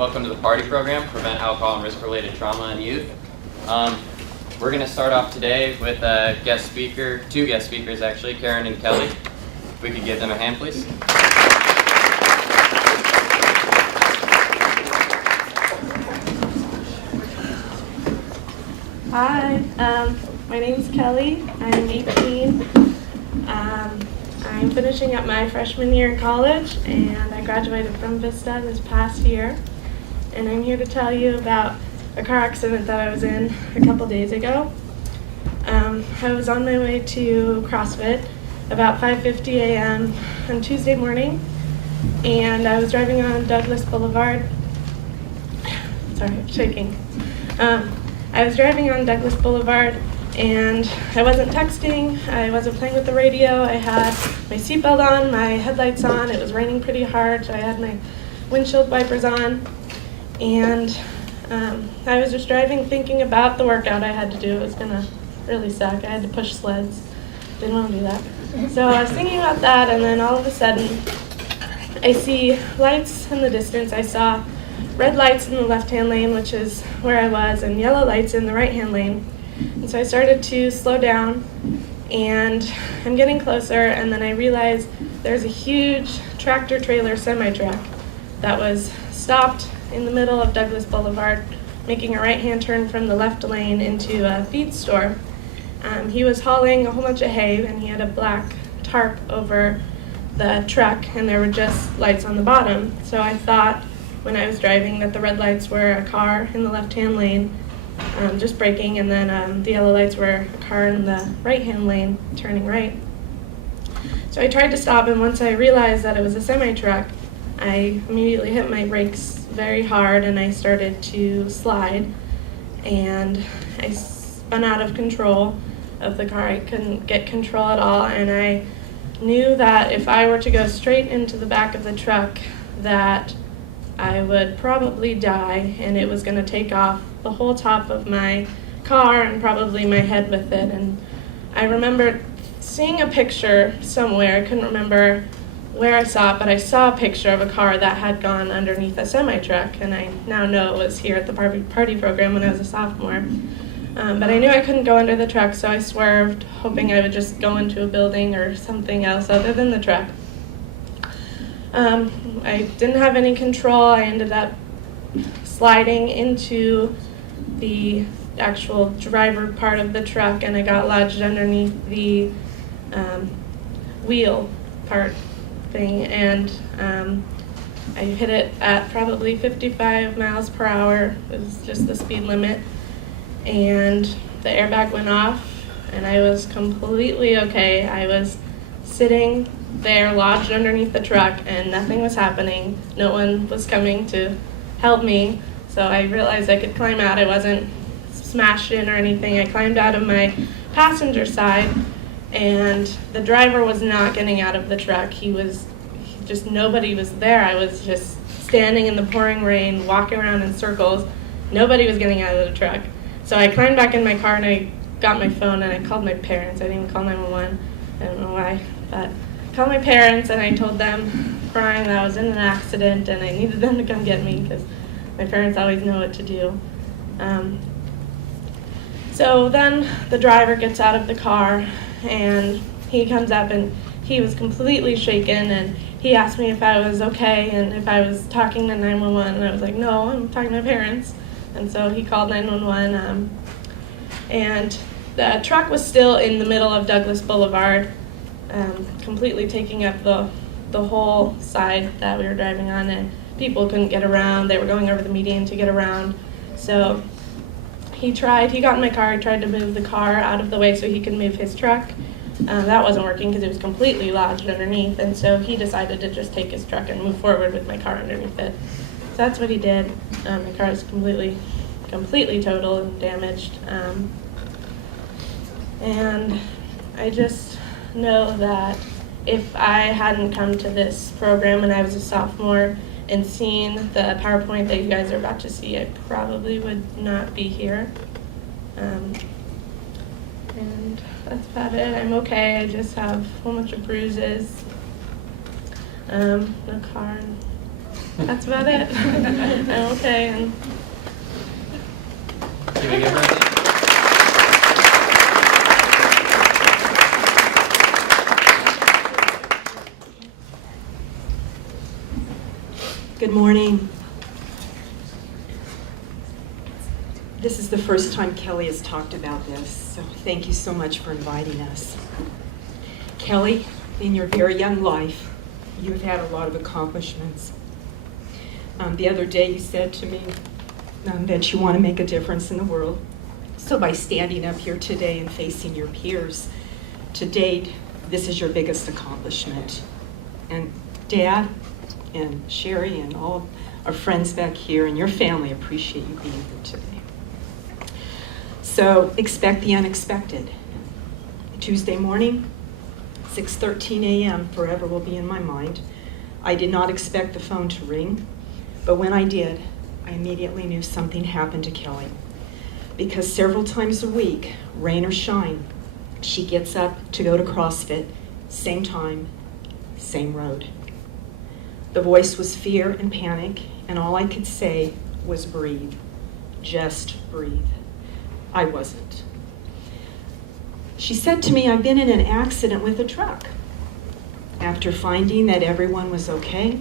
welcome to the P.A.R.T.Y program, Prevent Alcohol and Risk-Related Trauma in Youth. We're going to start off today with a guest speaker, two guest speakers actually, Karen and Kelly. If we could give them a hand, please. Hi, my name's Kelly. I'm 18. I'm finishing up my freshman year in college, and I graduated from Vista this past year. And I'm here to tell you about a car accident that I was in a couple days ago. I was on my way to CrossFit about 5:50 a.m. on Tuesday morning, and I was driving on Douglas Boulevard. Sorry, I'm shaking. I was driving on Douglas Boulevard, and I wasn't texting, I wasn't playing with the radio, I had my seatbelt on, my headlights on, it was raining pretty hard, so I had my windshield wipers on, and I was just driving thinking about the workout I had to do. It was gonna really suck. I had to push sleds, didn't want to do that. So I was thinking about that, and then all of a sudden, I see lights in the distance. I saw red lights in the left-hand lane, which is where I was, and yellow lights in the right-hand lane. And so I started to slow down, and I'm getting closer, and then I realized there's a huge tractor-trailer semi-truck that was stopped in the middle of Douglas Boulevard, making a right-hand turn from the left lane into a feed store. He was hauling a whole bunch of hay, and he had a black tarp over the truck, and there were just lights on the bottom. So I thought, when I was driving, that the red lights were a car in the left-hand lane, just braking, and then the yellow lights were a car in the right-hand lane, turning right. So I tried to stop, and once I realized that it was a semi-truck, I immediately hit my brakes very hard, and I started to slide, and I spun out of control of the car. I couldn't get control at all, and I knew that if I were to go straight into the back of the truck, that I would probably die, and it was going to take off the whole top of my car and probably my head with it. And I remember seeing a picture somewhere. I couldn't remember where I saw it, but I saw a picture of a car that had gone underneath a semi-truck, and I now know it was here at the P.A.R.T.Y program when I was a sophomore. But I knew I couldn't go under the truck, so I swerved, hoping I would just go into a building or something else other than the truck. I didn't have any control. I ended up sliding into the actual driver part of the truck, and I got lodged underneath the wheel part thing, and I hit it at probably 55 miles per hour. It was just the speed limit, and the airbag went off, and I was completely okay. I was sitting there lodged underneath the truck, and nothing was happening. No one was coming to help me, so I realized I could climb out. I wasn't smashed in or anything. I climbed out of my passenger side, and the driver was not getting out of the truck. Nobody was there. I was just standing in the pouring rain, walking around in circles. Nobody was getting out of the truck. So I climbed back in my car, and I got my phone, and I called my parents. I didn't even call 911. I don't know why, but I called my parents, and I told them, crying, that I was in an accident and I needed them to come get me, because my parents always know what to do. So then the driver gets out of the car, and he comes up, and he was completely shaken, and he asked me if I was okay and if I was talking to 911, and I was like, no, I'm talking to my parents. And so he called 911, and the truck was still in the middle of Douglas Boulevard, completely taking up the whole side that we were driving on, and people couldn't get around. They were going over the median to get around. So he got in my car, he tried to move the car out of the way so he could move his truck. That wasn't working because it was completely lodged underneath, and so he decided to just take his truck and move forward with my car underneath it. So that's what he did. My car is completely total and damaged. And I just know that if I hadn't come to this program when I was a sophomore and seen the PowerPoint that you guys are about to see, I probably would not be here. And that's about it. I'm okay. I just have a whole bunch of bruises. No car. That's about it. Okay. And Can we give her a hand? Good morning. This is the first time Kelly has talked about this, so thank you so much for inviting us. Kelly, in your very young life, you've had a lot of accomplishments. The other day you said to me that you want to make a difference in the world. So by standing up here today and facing your peers, to date, this is your biggest accomplishment. And Dad and Sherry and all our friends back here and your family appreciate you being here today. So expect the unexpected. Tuesday morning, 6:13 a.m. forever will be in my mind. I did not expect the phone to ring, but when I did, I immediately knew something happened to Kelly. Because several times a week, rain or shine, she gets up to go to CrossFit, same time, same road. The voice was fear and panic, and all I could say was breathe. Just breathe. I wasn't. She said to me, I've been in an accident with a truck. After finding that everyone was okay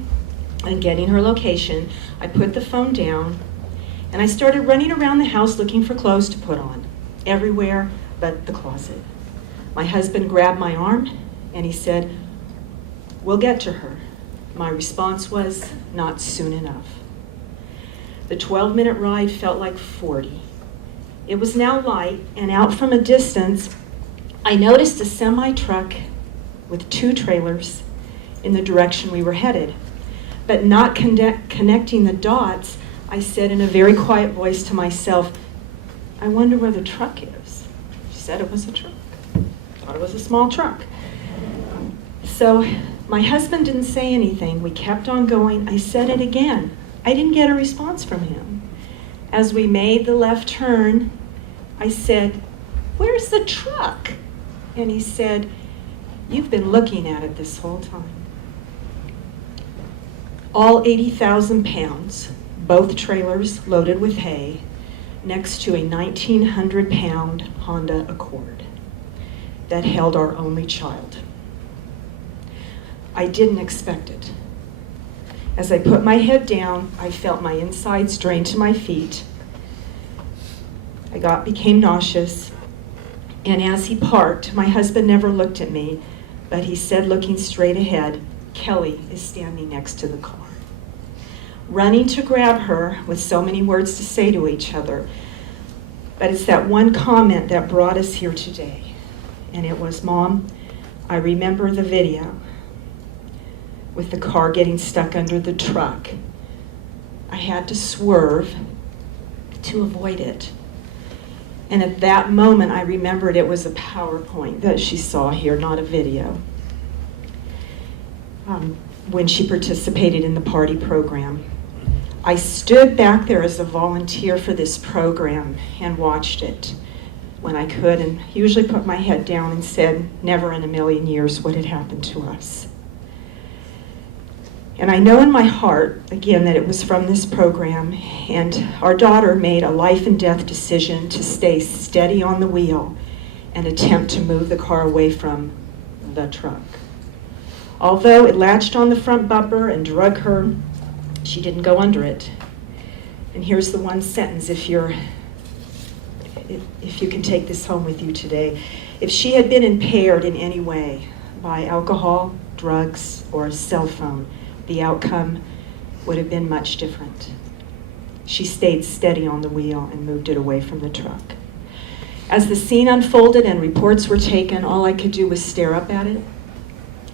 and getting her location, I put the phone down and I started running around the house looking for clothes to put on, everywhere but the closet. My husband grabbed my arm and he said, we'll get to her. My response was, not soon enough. The 12-minute ride felt like 40. It was now light, and out from a distance, I noticed a semi-truck with 2 trailers in the direction we were headed. But not connecting the dots, I said in a very quiet voice to myself, I wonder where the truck is. She said it was a truck. Thought it was a small truck. So my husband didn't say anything. We kept on going. I said it again. I didn't get a response from him. As we made the left turn, I said, where's the truck? And he said, you've been looking at it this whole time. All 80,000 pounds, both trailers loaded with hay, next to a 1,900-pound Honda Accord that held our only child. I didn't expect it. As I put my head down, I felt my insides drain to my feet. I became nauseous, and as he parked, my husband never looked at me, but he said, looking straight ahead, Kelly is standing next to the car. Running to grab her with so many words to say to each other, but it's that one comment that brought us here today, and it was, Mom, I remember the video with the car getting stuck under the truck. I had to swerve to avoid it. And at that moment, I remembered it was a PowerPoint that she saw here, not a video, when she participated in the P.A.R.T.Y program. I stood back there as a volunteer for this program and watched it when I could, and usually put my head down and said, never in a million years would it happen to us. And I know in my heart, again, that it was from this program, and our daughter made a life and death decision to stay steady on the wheel and attempt to move the car away from the truck. Although it latched on the front bumper and drug her, she didn't go under it. And here's the one sentence, if you can take this home with you today. If she had been impaired in any way by alcohol, drugs, or a cell phone, the outcome would have been much different. She stayed steady on the wheel and moved it away from the truck. As the scene unfolded and reports were taken, all I could do was stare up at it.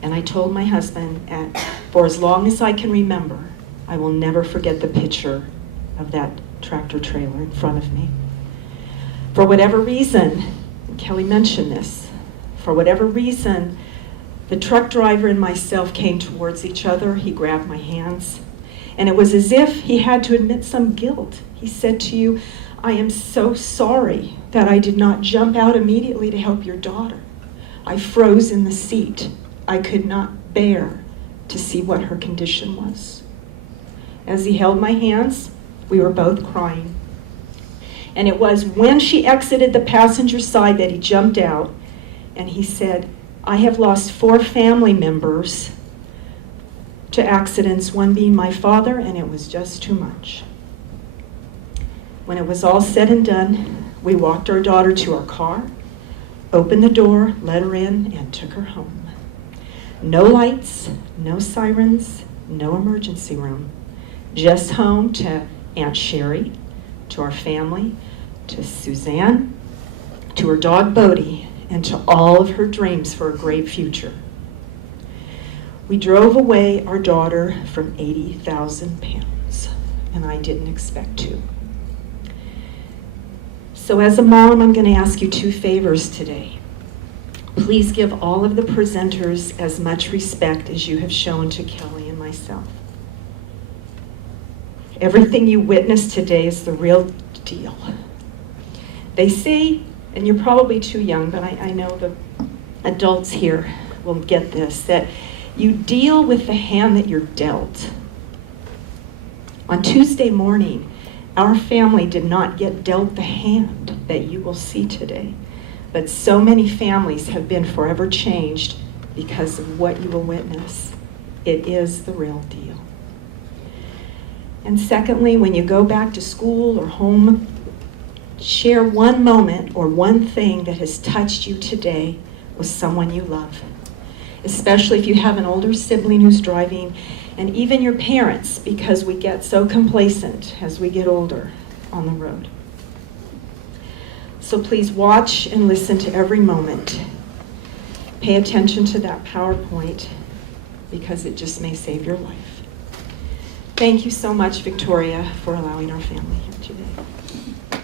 And I told my husband, for as long as I can remember, I will never forget the picture of that tractor trailer in front of me. For whatever reason, and Kelly mentioned this, for whatever reason, the truck driver and myself came towards each other. He grabbed my hands, and it was as if he had to admit some guilt. He said to you, I am so sorry that I did not jump out immediately to help your daughter. I froze in the seat. I could not bear to see what her condition was. As he held my hands, we were both crying. And it was when she exited the passenger side that he jumped out and he said, "I have lost 4 family members to accidents, one being my father, and it was just too much." When it was all said and done, we walked our daughter to our car, opened the door, let her in, and took her home. No lights, no sirens, no emergency room. Just home to Aunt Sherry, to our family, to Suzanne, to her dog Bodie, and to all of her dreams for a great future. We drove away our daughter from 80,000 pounds, and I didn't expect to. So as a mom, I'm going to ask you 2 favors today. Please give all of the presenters as much respect as you have shown to Kelly and myself. Everything you witnessed today is the real deal. They say, and you're probably too young, but I know the adults here will get this, that you deal with the hand that you're dealt. On Tuesday morning, our family did not get dealt the hand that you will see today, but so many families have been forever changed because of what you will witness. It is the real deal. And secondly, when you go back to school or home, share one moment or one thing that has touched you today with someone you love, especially if you have an older sibling who's driving, and even your parents, because we get so complacent as we get older on the road. So please watch and listen to every moment. Pay attention to that PowerPoint because it just may save your life. Thank you so much, Victoria, for allowing our family here today.